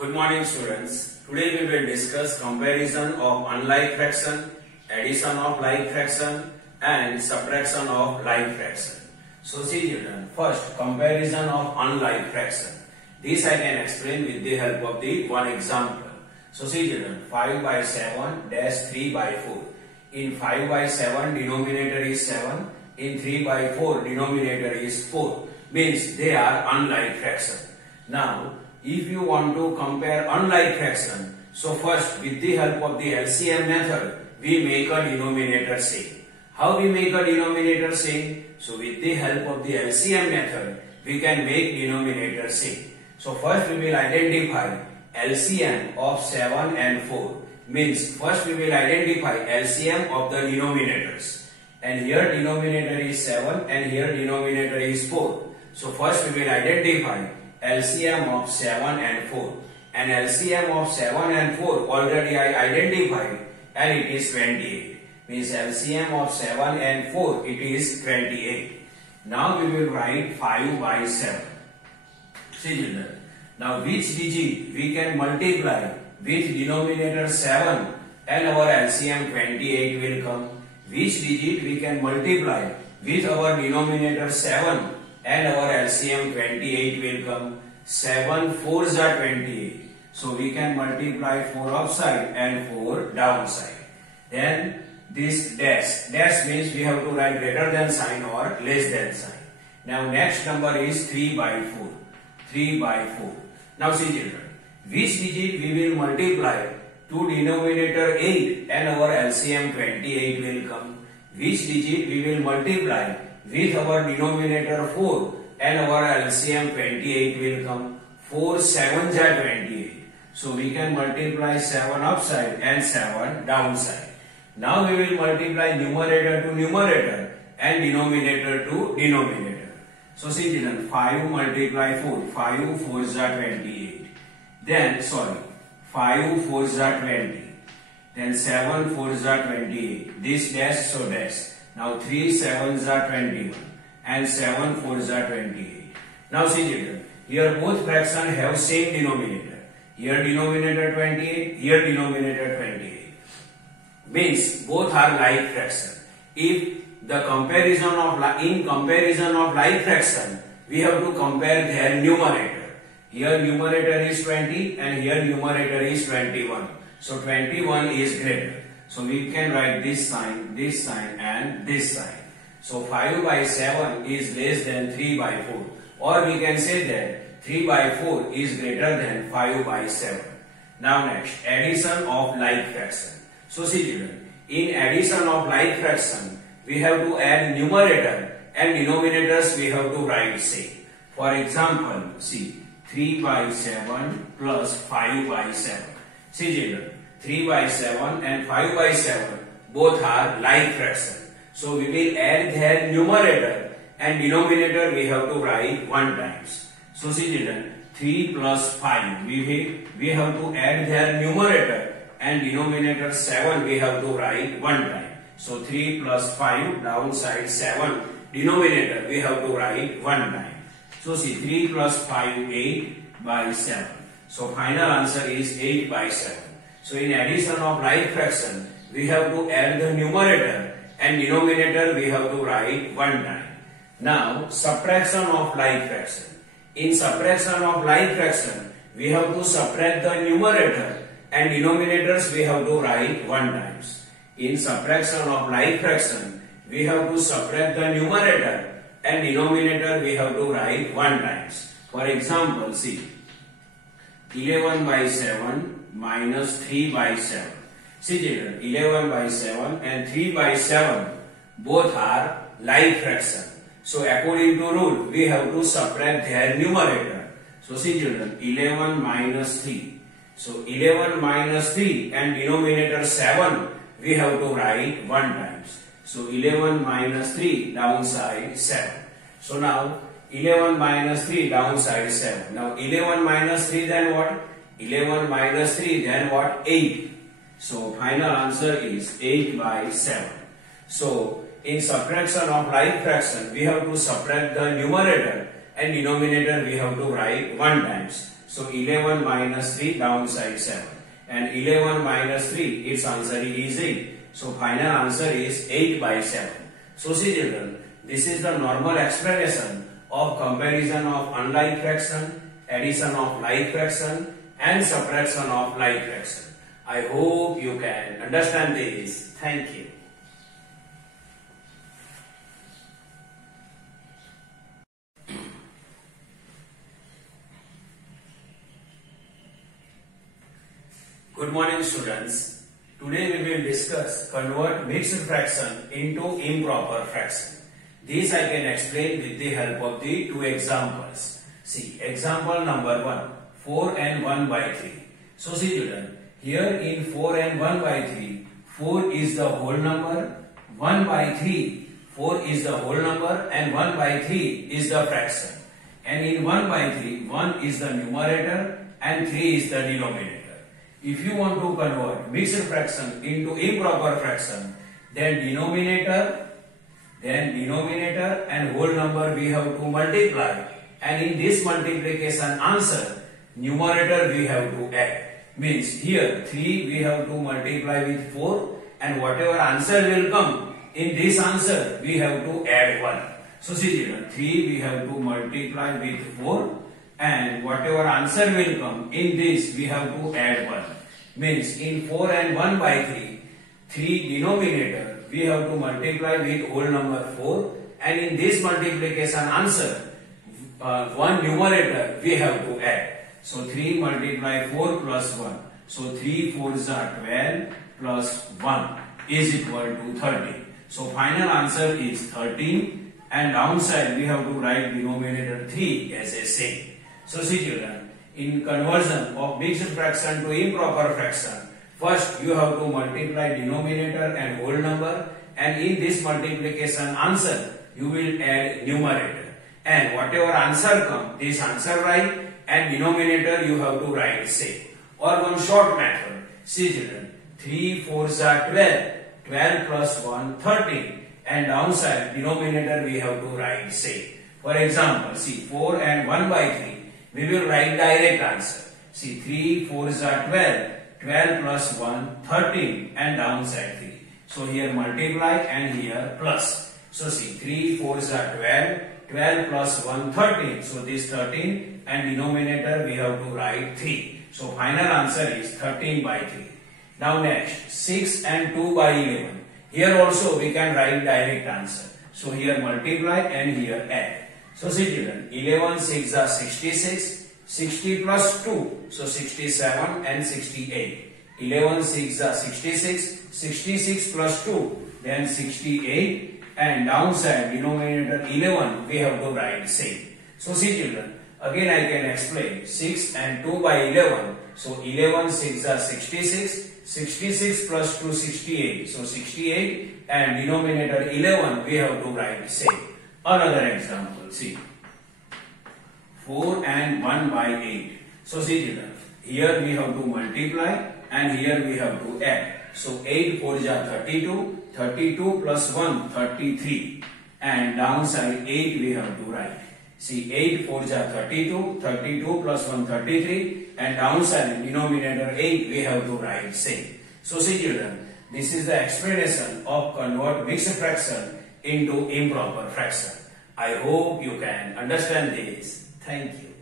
Good morning students. Today we will discuss comparison of unlike fraction, addition of like fraction and subtraction of like fraction. So see children, first comparison of unlike fraction. This I can explain with the help of the one example. So see children, 5 by 7 dash 3 by 4. In 5 by 7 denominator is 7. In 3 by 4 denominator is 4. Means they are unlike fraction. Now if you want to compare unlike fraction, so first with the help of the LCM method we make a denominator same. How we make a denominator same? So with the help of the LCM method we can make denominator same. So first we will identify LCM of 7 and 4. Means first we will identify LCM of the denominators. And here denominator is 7 and here denominator is 4. So first we will identify LCM of 7 and 4. And LCM of 7 and 4 already I identified and it is 28. Means LCM of 7 and 4 it is 28. Now we will write 5 by 7. See children. Now which digit we can multiply with denominator 7 and our LCM 28 will come. Which digit we can multiply with our denominator 7 and our LCM 28 will come. 7 4s are 28. So we can multiply 4 upside and 4 downside. Then this dash. Dash means we have to write greater than sign or less than sign. Now next number is 3 by 4. 3 by 4. Now see children. Which digit we will multiply to denominator 8 and our LCM 28 will come. Which digit we will multiply with our denominator 4 and our LCM 28 will come. 4 7s are 28. So we can multiply 7 upside and 7 downside. Now we will multiply numerator to numerator and denominator to denominator. So see children, 5 multiply 4. 5 4s are 28. Then 5 4s are 20. Then 7 4s are 28. This dash, so dash. Now 3 7s are 21 and 7 4s are 28. Now see children, here both fractions have same denominator. Here denominator 28, here denominator 28. Means both are like fraction. If the comparison of like fraction, we have to compare their numerator. Here numerator is 20 and here numerator is 21. So 21 is greater. So we can write this sign and this sign. So 5 by 7 is less than 3 by 4. Or we can say that 3 by 4 is greater than 5 by 7. Now next, addition of like fraction. So see children, in addition of like fraction, we have to add numerator and denominators we have to write same. For example, see 3 by 7 plus 5 by 7. See children, 3 by 7 and 5 by 7 both are like fraction. So we will add their numerator and denominator we have to write 1 times. So see children, 3 plus 5 we have to add their numerator and denominator 7 we have to write 1 time. So 3 plus 5 downside 7 denominator we have to write 1 time. So see 3 plus 5 8 by 7. So final answer is 8 by 7. So in addition of like fraction we have to add the numerator and denominator we have to write 1 time. Now subtraction of like fraction. In subtraction of like fraction we have to subtract the numerator and denominators we have to write 1 times. In subtraction of like fraction we have to subtract the numerator and denominator we have to write 1 times. For example, see 11 by 7 minus 3 by 7. See children, 11 by 7 and 3 by 7 both are like fraction. So according to rule we have to subtract their numerator. So see children, 11 minus 3. So 11 minus 3 and denominator 7 we have to write 1 times. So 11 minus 3 downside 7. So now 11 minus 3 downside 7. Now 11 minus 3 then what? 11 minus 3 then what? 8. So final answer is 8 by 7. So in subtraction of like fraction we have to subtract the numerator and denominator we have to write 1 times. So 11 minus 3 downside 7. And 11 minus 3, its answer is easy. So final answer is 8 by 7. So see children, this is the normal explanation of comparison of unlike fraction, addition of like fraction and subtraction of like fraction. I hope you can understand this. Thank you. Good morning students. Today we will discuss convert mixed fraction into improper fraction. This I can explain with the help of the two examples. See, example number 1, 4 and 1 by 3. So see children, here in 4 and 1 by 3, 4 is the whole number, 1 by 3, 4 is the whole number and 1 by 3 is the fraction. And in 1 by 3, 1 is the numerator and 3 is the denominator. If you want to convert mixed fraction into improper fraction, then denominator and whole number we have to multiply, and in this multiplication answer, numerator we have to add. Means here 3 we have to multiply with 4, and whatever answer will come, in this answer we have to add 1. So see children, 3 we have to multiply with 4, and whatever answer will come, in this we have to add 1. Means in 4 and 1 by 3, 3 denominator we have to multiply with whole number 4, and in this multiplication answer, 1 numerator we have to add. So 3 multiply 4 plus 1. So 3 4s are 12 plus 1 is equal to 13. So final answer is 13, and downside we have to write denominator 3 as a same. So see children, in conversion of mixed fraction to improper fraction, first you have to multiply denominator and whole number, and in this multiplication answer you will add numerator, and whatever answer come, this answer write, and denominator you have to write same. Or one short method, see children, 3 4s are 12, 12 plus 1 13, and downside denominator we have to write same. For example, see 4 and 1 by 3, we will write direct answer. See 3 4s are 12, 12 plus 1 13, and downside 3. So here multiply and here plus. So see 3 4s are 12, 12 plus 1 13. So this 13, and denominator we have to write 3. So final answer is 13 by 3. Now next, 6 and 2 by 11. Here also we can write direct answer. So here multiply and here add. So see children, 11 6 are 66, 60 plus 2, so 67 and 68. 11 6 are 66, 66 plus 2, then 68, and downside denominator 11 we have to write same. So see children, again I can explain 6 and 2 by 11. So 11 6 are 66, 66 plus 2 68, so 68, and denominator 11 we have to write same. Another example, see 4 and 1 by 8. So see children, here we have to multiply and here we have to add. So 8 4 are 32, 32 plus 1 33, and downside 8 we have to write. See 8 4 are 32, 32 plus 1 33, and downside denominator 8 we have to write same. So see children, this is the explanation of convert mixed fraction into improper fraction. I hope you can understand this. Thank you.